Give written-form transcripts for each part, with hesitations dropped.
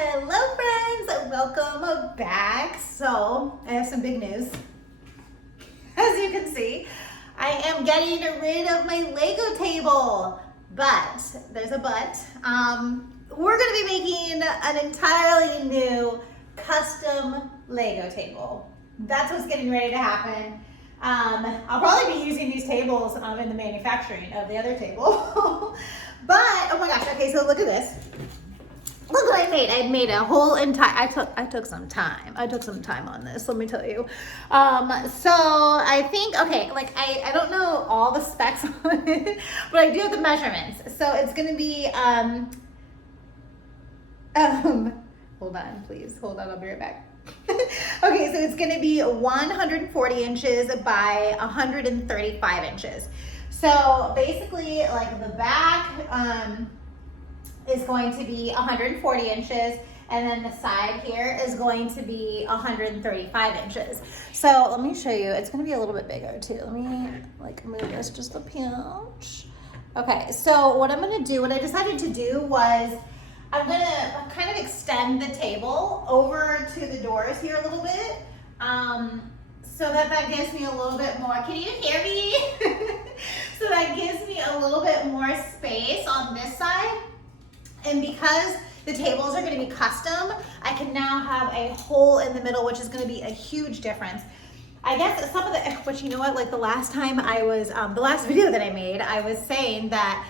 Hello friends, welcome back. So I have some big news. As you can see, I am getting rid of my Lego table, but there's a but. We're gonna be making an entirely new custom Lego table. That's what's getting ready to happen. I'll probably be using these tables in the manufacturing of the other table. But, oh my gosh, okay, so look at this. Look what I made. I made a whole entire, I took some time. I took some time on this, let me tell you. So I think, okay, like I don't know all the specs on it, but I do have the measurements. So it's gonna be, hold on, please. Hold on, I'll be right back. Okay, so it's gonna be 140 inches by 135 inches. So basically, like the back is going to be 140 inches, and then the side here is going to be 135 inches. So let me show you. It's gonna be a little bit bigger too. Let me like move this just a pinch. Okay, so what I'm gonna do, what I decided to do was I'm gonna kind of extend the table over to the doors here a little bit, so that gives me a little bit more, can you hear me? So that gives me a little bit more space on this side. And because the tables are gonna be custom, I can now have a hole in the middle, which is gonna be a huge difference. I guess some of the, but you know what, like the last time I was, the last video that I made, I was saying that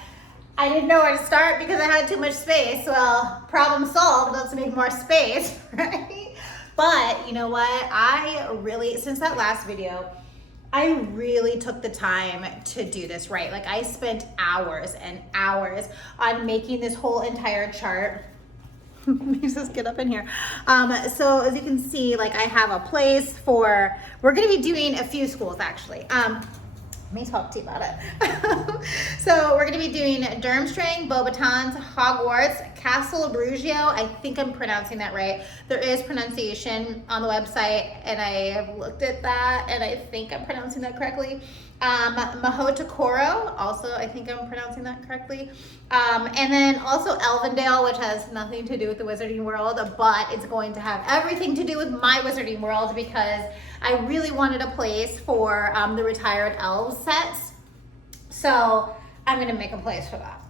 I didn't know where to start because I had too much space. Well, problem solved, let's make more space, right? But you know what, I really, since that last video, I really took the time to do this right. Like I spent hours and hours on making this whole entire chart. Let me just get up in here. So as you can see, like I have a place for, we're gonna be doing a few schools actually. Let me talk to you about it. So we're gonna be doing Durmstrang, Beauxbatons, Hogwarts, Castle Brugio. I think I'm pronouncing that right. There is pronunciation on the website and I have looked at that and I think I'm pronouncing that correctly. Mahotokoro, also I think I'm pronouncing that correctly. And then also Elvendale, which has nothing to do with the Wizarding World, but it's going to have everything to do with my Wizarding World because I really wanted a place for the retired elves sets. So I'm gonna make a place for that.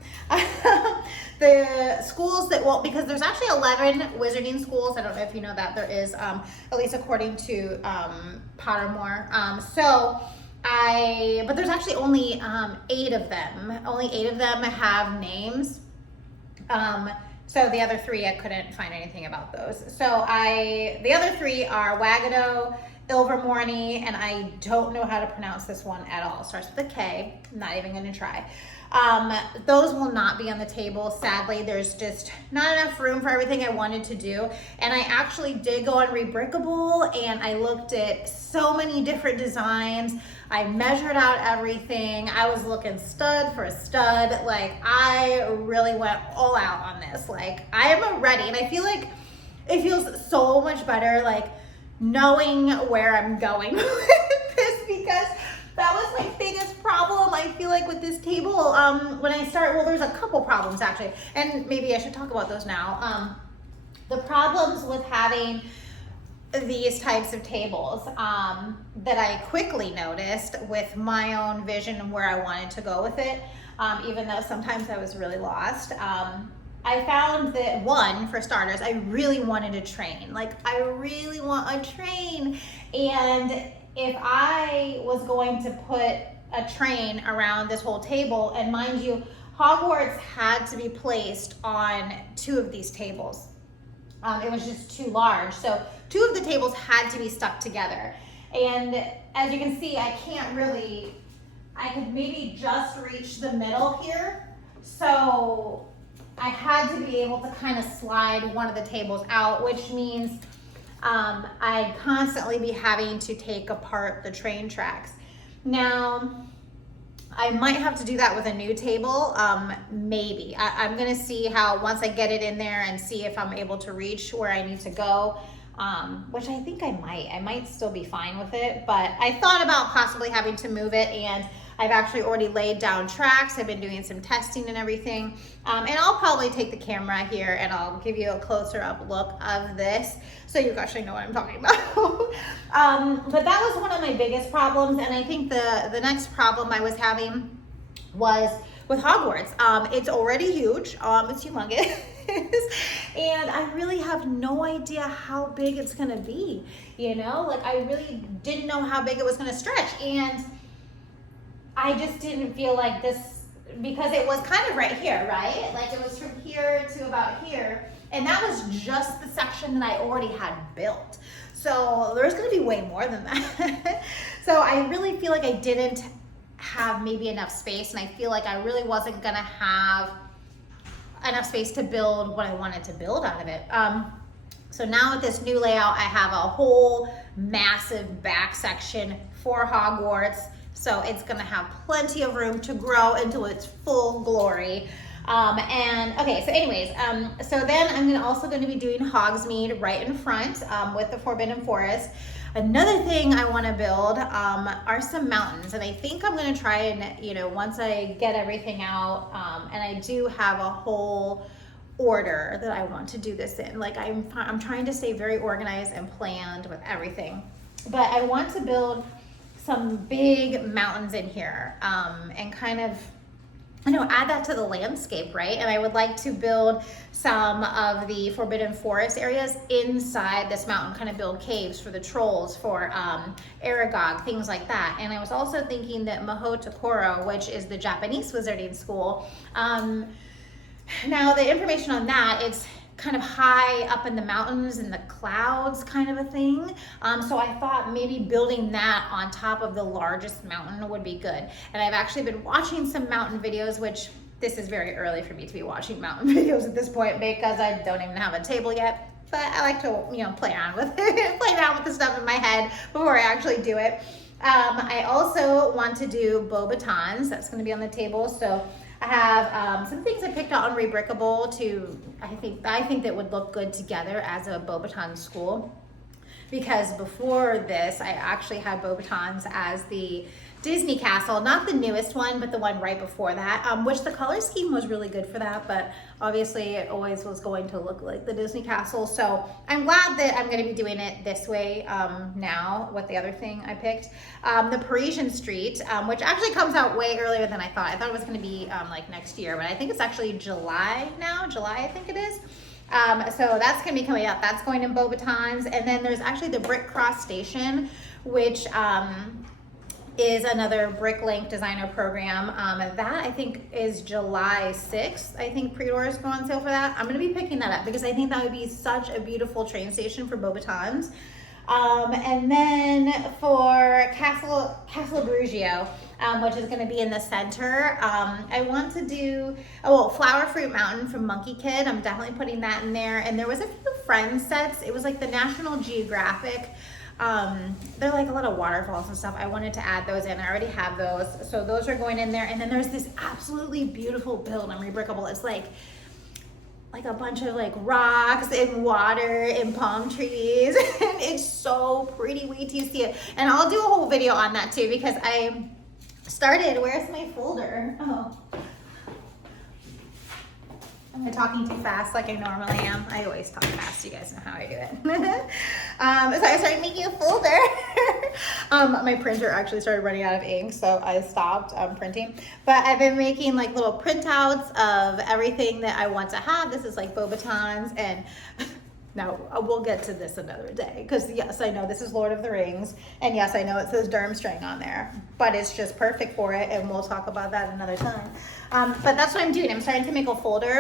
The schools that won't, because there's actually 11 wizarding schools. I don't know if you know that there is, at least according to Pottermore. But there's actually only 8 of them. Only 8 of them have names. So the other 3, I couldn't find anything about those. So the other 3 are Wagado, Ilvermorny, and I don't know how to pronounce this one at all. It starts with a K, I'm not even gonna try. Those will not be on the table. Sadly, there's just not enough room for everything I wanted to do. And I actually did go on Rebrickable and I looked at so many different designs. I measured out everything. I was looking stud for stud. Like I really went all out on this. Like I am ready. And I feel like it feels so much better, like knowing where I'm going with this, because that was my biggest problem, I feel like, with this table. When I start, well, there's a couple problems actually, and maybe I should talk about those now. The problems with having these types of tables that I quickly noticed with my own vision and where I wanted to go with it, even though sometimes I was really lost. I found that, one, for starters, I really wanted a train. Like, I really want a train. And if I was going to put a train around this whole table, and mind you, Hogwarts had to be placed on 2 of these tables. It was just too large. So 2 of the tables had to be stuck together. And as you can see, I can't really, I could maybe just reach the middle here. So I had to be able to kind of slide one of the tables out, which means I'd constantly be having to take apart the train tracks. Now, I might have to do that with a new table, maybe. I'm gonna see how, once I get it in there and see if I'm able to reach where I need to go, which I think I might still be fine with it, but I thought about possibly having to move it, and I've actually already laid down tracks. I've been doing some testing and everything. And I'll probably take the camera here and I'll give you a closer up look of this so you actually know what I'm talking about. But that was one of my biggest problems. And I think the next problem I was having was with Hogwarts. It's already huge, it's humongous. And I really have no idea how big it's gonna be, you know? Like, I really didn't know how big it was gonna stretch. And I just didn't feel like this, because it was kind of right here, right? Like, it was from here to about here. And that was just the section that I already had built. So there's gonna be way more than that. So I really feel like I didn't have maybe enough space, and I feel like I really wasn't gonna have enough space to build what I wanted to build out of it. So now with this new layout, I have a whole massive back section for Hogwarts. So it's gonna have plenty of room to grow into its full glory. And okay, so anyways, so then I'm also gonna be doing Hogsmeade right in front with the Forbidden Forest. Another thing I want to build are some mountains, and I think I'm going to try and, you know, once I get everything out, and I do have a whole order that I want to do this in. Like, I'm trying to stay very organized and planned with everything, but I want to build some big mountains in here, and kind of, you know, add that to the landscape, right? And I would like to build some of the Forbidden Forest areas inside this mountain, kind of build caves for the trolls, for Aragog, things like that. And I was also thinking that Mahotokoro, which is the Japanese wizarding school, now the information on that, it's kind of high up in the mountains and the clouds kind of a thing. So I thought maybe building that on top of the largest mountain would be good. And I've actually been watching some mountain videos, which this is very early for me to be watching mountain videos at this point because I don't even have a table yet. But I like to, you know, play around with it, play around with the stuff in my head before I actually do it. I also want to do Beauxbatons. That's going to be on the table. So I have some things I picked out on Rebrickable to, I think that would look good together as a Beauxbaton school. Because before this, I actually had Beauxbatons as the Disney Castle, not the newest one, but the one right before that, which the color scheme was really good for that, but obviously it always was going to look like the Disney Castle. So I'm glad that I'm going to be doing it this way now with the other thing I picked. The Parisian Street, which actually comes out way earlier than I thought. I thought it was going to be like next year, but I think it's actually July now. July, I think it is. So that's going to be coming up. That's going in Beauxbatons. And then there's actually the Brick Cross Station, which is another Bricklink designer program. That I think is July 6th. I think pre-orders go on sale for that. I'm gonna be picking that up because I think that would be such a beautiful train station for Beauxbatons. And then for Castle Brugio, which is gonna be in the center, I want to do, Flower Fruit Mountain from Monkey Kid. I'm definitely putting that in there. And there was a few Friends sets. It was like the National Geographic. They're like a lot of waterfalls and stuff. I wanted to add those in. I already have those. So those are going in there. And then there's this absolutely beautiful build on Rebrickable. It's like a bunch of like rocks and water and palm trees. And it's so pretty. Wait till you see it. And I'll do a whole video on that too because I started, where's my folder? Oh. Am I talking too fast like I normally am? I always talk fast, you guys know how I do it. So I started making a folder. My printer actually started running out of ink, so I stopped printing. But I've been making like little printouts of everything that I want to have. This is like Beauxbatons, and now we'll get to this another day. Because yes, I know this is Lord of the Rings, and yes, I know it says Durmstrang on there, but it's just perfect for it, and we'll talk about that another time. But that's what I'm doing. I'm starting to make a folder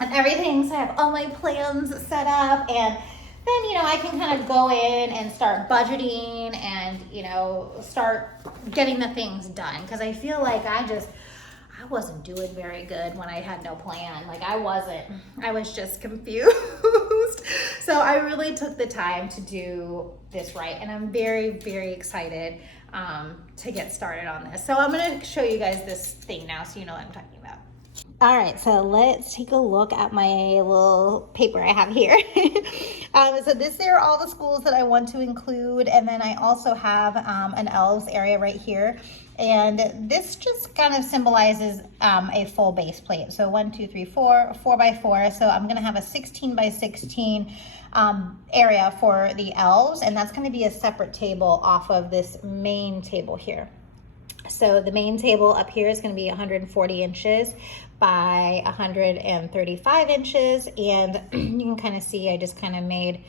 and everything, so I have all my plans set up, and then, you know, I can kind of go in and start budgeting and, you know, start getting the things done. Because I feel like I wasn't doing very good when I had no plan. Like I was just confused. So I really took the time to do this right. And I'm very, very excited to get started on this. So I'm gonna show you guys this thing now so you know what I'm talking about. All right, so let's take a look at my little paper I have here. So this are all the schools that I want to include, and then I also have an elves area right here. And this just kind of symbolizes a full base plate. So 1, 2, 3, 4, 4 by 4. So I'm gonna have a 16 by 16 area for the elves, and that's gonna be a separate table off of this main table here. So the main table up here is going to be 140 inches by 135 inches. And you can kind of see, I just kind of made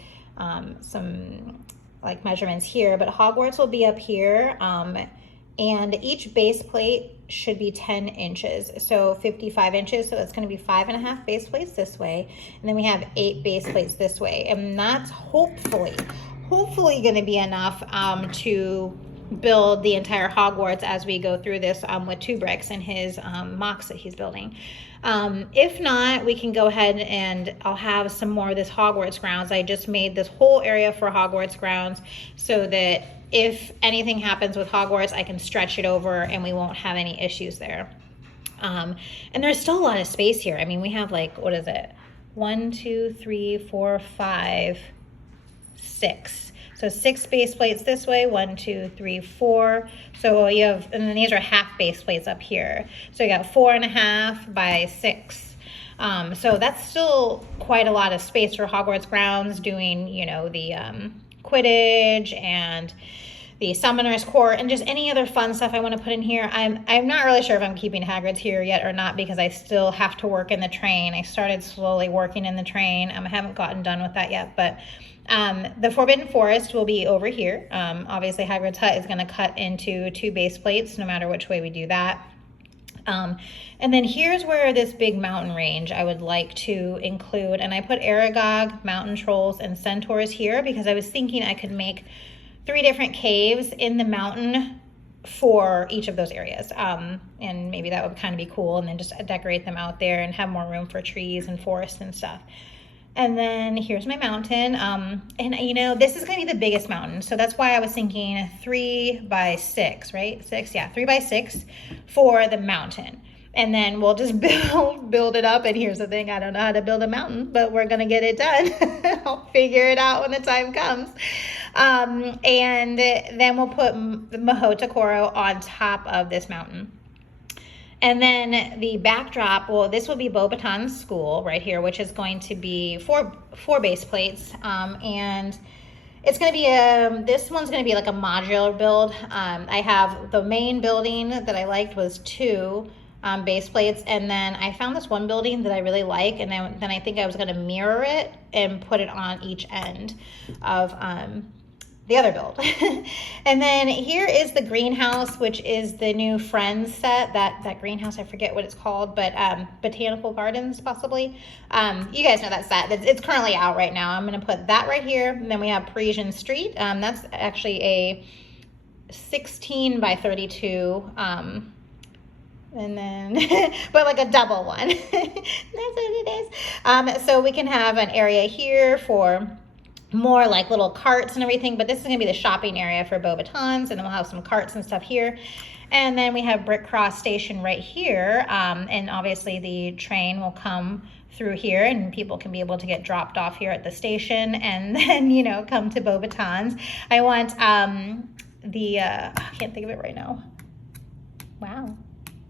some like measurements here, but Hogwarts will be up here. And each base plate should be 10 inches. So 55 inches. So it's going to be 5.5 base plates this way. And then we have 8 base plates this way. And that's hopefully going to be enough to build the entire Hogwarts as we go through this with 2 bricks and his MOCs that he's building. If not, we can go ahead and I'll have some more of this Hogwarts grounds. I just made this whole area for Hogwarts grounds so that if anything happens with Hogwarts, I can stretch it over and we won't have any issues there. And there's still a lot of space here. I mean, we have like, what is it? 1, 2, 3, 4, 5, 6. So 6 base plates this way, 1, 2, 3, 4. So you have, and then these are half base plates up here. So you got 4.5 by 6. So that's still quite a lot of space for Hogwarts grounds, doing, you know, the Quidditch and the Summoner's Court and just any other fun stuff I want to put in here. I'm not really sure if I'm keeping Hagrid's here yet or not because I still have to work in the train. I started slowly working in the train. I haven't gotten done with that yet, but the Forbidden Forest will be over here. Obviously Hagrid's hut is going to cut into 2 base plates no matter which way we do that. And then here's where this big mountain range I would like to include. And I put Aragog, mountain trolls, and centaurs here because I was thinking I could make 3 different caves in the mountain for each of those areas. And maybe that would kind of be cool, and then just decorate them out there and have more room for trees and forests and stuff. And then here's my mountain. And you know, this is gonna be the biggest mountain. So that's why I was thinking 3 by 6, right? 6, yeah, 3 by 6 for the mountain. And then we'll just build it up. And here's the thing, I don't know how to build a mountain, but we're gonna get it done. I'll figure it out when the time comes. And then we'll put Mahota Koro on top of this mountain. And then the backdrop, well, this will be Beauxbaton's school right here, which is going to be four base plates. And it's going to be this one's going to be like a modular build. I have the main building that I liked was 2 base plates. And then I found this one building that I really like. And then I think I was going to mirror it and put it on each end of the other build. And then here is the greenhouse, which is the new Friends set. That greenhouse, I forget what it's called, but Botanical Gardens possibly. You guys know that set. It's currently out right now. I'm going to put that right here. And then we have Parisian Street. That's actually a 16 by 32. And then, but like a double one. That's what it is. So we can have an area here for more like little carts and everything, but this is going to be the shopping area for Beauxbatons, and then we'll have some carts and stuff here. And then we have Brick Cross Station right here, and obviously the train will come through here and people can be able to get dropped off here at the station and then, you know, come to Beauxbatons. I want I can't think of it right now. Wow.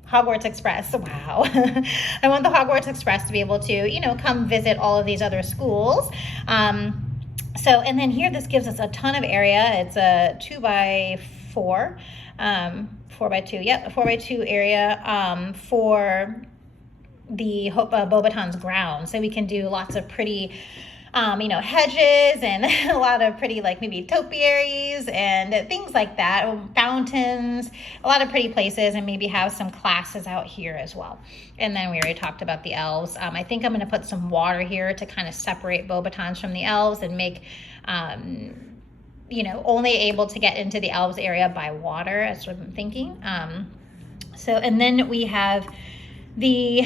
Hogwarts Express. Wow. I want the Hogwarts Express to be able to, you know, come visit all of these other schools. So, and then here, this gives us a ton of area. It's a 2 by 4, 4 by 2, yep, a 4 by 2 area for the Beauxbaton's grounds. So we can do lots of pretty, you know, hedges and a lot of pretty, like maybe topiaries and things like that, fountains, a lot of pretty places, and maybe have some classes out here as well. And then we already talked about the elves. I think I'm going to put some water here to kind of separate Beauxbatons from the elves and make, you know, only able to get into the elves area by water. That's what I'm thinking. So, and then we have the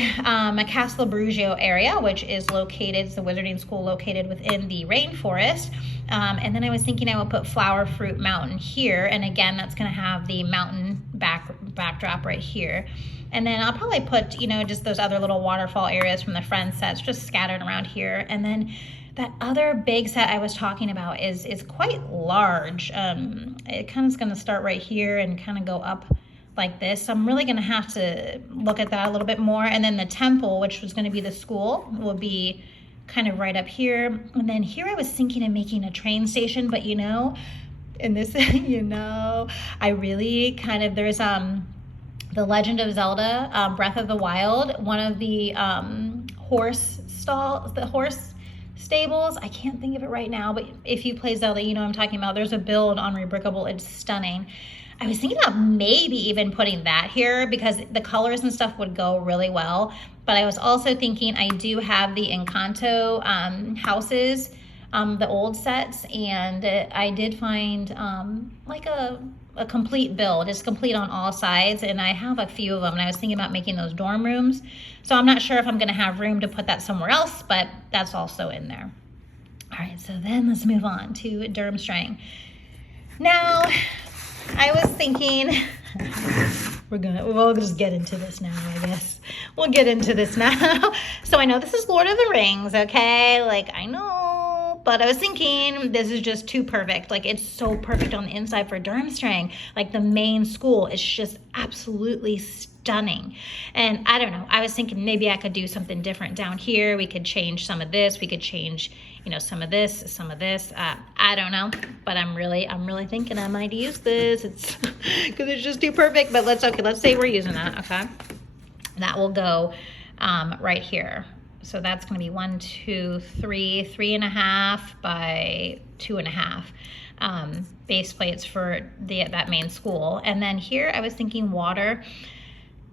Castle Brugio area, which is located, it's a wizarding school located within the rainforest. And then I was thinking I would put Flower Fruit Mountain here. And again, that's gonna have the mountain backdrop right here. And then I'll probably put, you know, just those other little waterfall areas from the friend sets just scattered around here. And then that other big set I was talking about is quite large. It kind of is gonna start right here and kind of go up like this. So I'm really gonna have to look at that a little bit more. And then the temple, which was gonna be the school, will be kind of right up here. And then here I was thinking of making a train station, but you know, in this, you know, I really kind of, there's The Legend of Zelda, Breath of the Wild, one of the horse stables, I can't think of it right now, but if you play Zelda, you know what I'm talking about. There's a build on Rebrickable, it's stunning. I was thinking about maybe even putting that here because the colors and stuff would go really well. But I was also thinking I do have the Encanto houses, the old sets, and I did find like a complete build. It's complete on all sides, and I have a few of them, and I was thinking about making those dorm rooms. So I'm not sure if I'm gonna have room to put that somewhere else, but that's also in there. All right, so then let's move on to Durmstrang. Now, I was thinking, we'll just get into this now, I guess. We'll get into this now. So I know this is Lord of the Rings, okay? Like, I know, but I was thinking this is just too perfect. Like, it's so perfect on the inside for Durmstrang. Like, the main school is just absolutely stunning. And I don't know, I was thinking maybe I could do something different down here. We could change some of this. We could change, you know, some of this. I don't know, but I'm really thinking I might use this. It's because it's just too perfect, but let's say we're using that, okay? That will go right here. So that's gonna be 1, 2, 3, 3.5 by 2.5 base plates for that main school. And then here I was thinking water.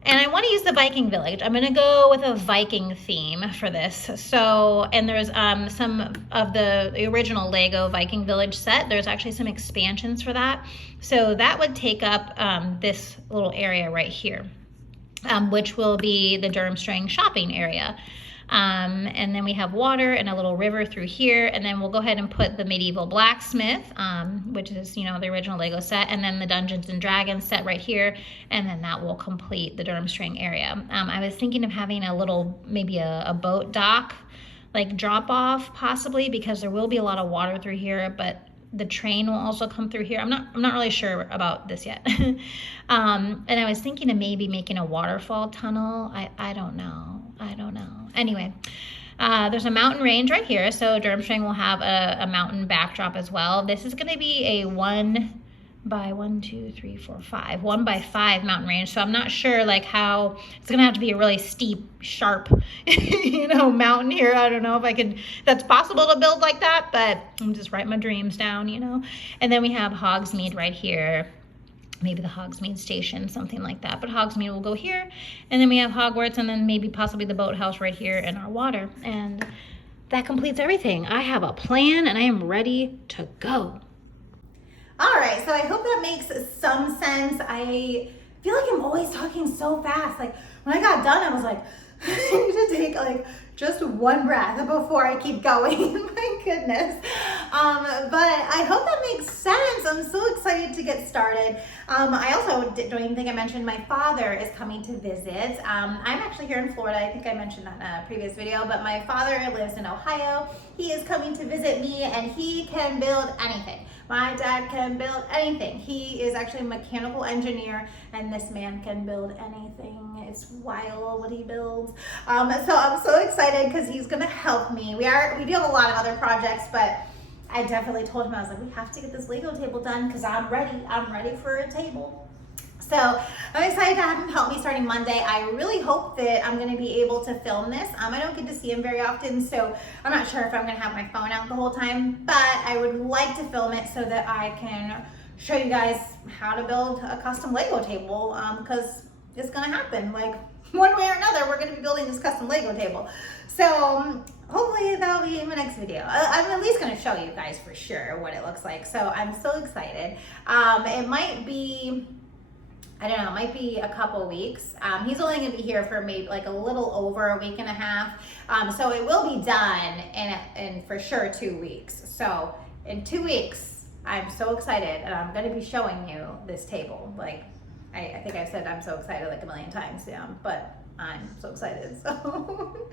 And I want to use the Viking Village. I'm going to go with a Viking theme for this. So, and there's some of the original Lego Viking Village set. There's actually some expansions for that. So that would take up this little area right here, which will be the Durmstrang shopping area. And then we have water and a little river through here, and then we'll go ahead and put the medieval blacksmith, which is, you know, the original Lego set, and then the Dungeons and Dragons set right here, and then that will complete the Durmstrang area. I was thinking of having a little, maybe a boat dock, like drop off possibly, because there will be a lot of water through here, but the train will also come through here. I'm not really sure about this yet. And I was thinking of maybe making a waterfall tunnel. I don't know. Anyway, there's a mountain range right here. So Durmstrang will have a mountain backdrop as well. This is going to be a 1 by 1, 2, 3, 4, 5, 1 by 5 mountain range. So I'm not sure like how it's going to have to be a really steep, sharp, you know, mountain here. I don't know if that's possible to build like that, but I'm just writing my dreams down, you know. And then we have Hogsmeade right here. Maybe the Hogsmeade station, something like that. But Hogsmeade will go here. And then we have Hogwarts, and then maybe possibly the boathouse right here in our water. And that completes everything. I have a plan, and I am ready to go. All right, so I hope that makes some sense. I feel like I'm always talking so fast. Like, when I got done, I was like, I need to take like just one breath before I keep going. My goodness. But I hope that makes sense. I'm so excited to get started. I also don't even think I mentioned my father is coming to visit. I'm actually here in Florida. I think I mentioned that in a previous video, but my father lives in Ohio. He is coming to visit me, and he can build anything. My dad can build anything. He is actually a mechanical engineer, and this man can build anything. It's wild what he builds. So I'm so excited because he's gonna help me. We do have a lot of other projects, but I definitely told him, I was like, we have to get this Lego table done because I'm ready for a table. So I'm excited to have him help me starting Monday. I really hope that I'm gonna be able to film this. I don't get to see him very often, so I'm not sure if I'm gonna have my phone out the whole time, but I would like to film it so that I can show you guys how to build a custom Lego table, because it's gonna happen. Like, one way or another, we're gonna be building this custom Lego table. So hopefully that'll be in my next video. I'm at least gonna show you guys for sure what it looks like. So I'm so excited. It might be I don't know, it might be a couple weeks. He's only gonna be here for maybe like a little over a week and a half. So it will be done in for sure 2 weeks. So in 2 weeks, I'm so excited, and I'm gonna be showing you this table. Like, I think I've said I'm so excited like a million times, yeah, but I'm so excited, so. All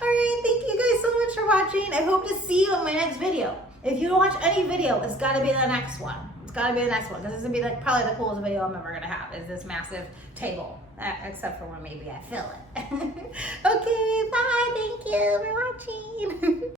right, thank you guys so much for watching. I hope to see you in my next video. If you don't watch any video, it's gotta be the next one. It's gotta be the next one, because this is gonna be like probably the coolest video I'm ever gonna have, is this massive table. Except for when maybe I fill it. Okay, bye, thank you for watching.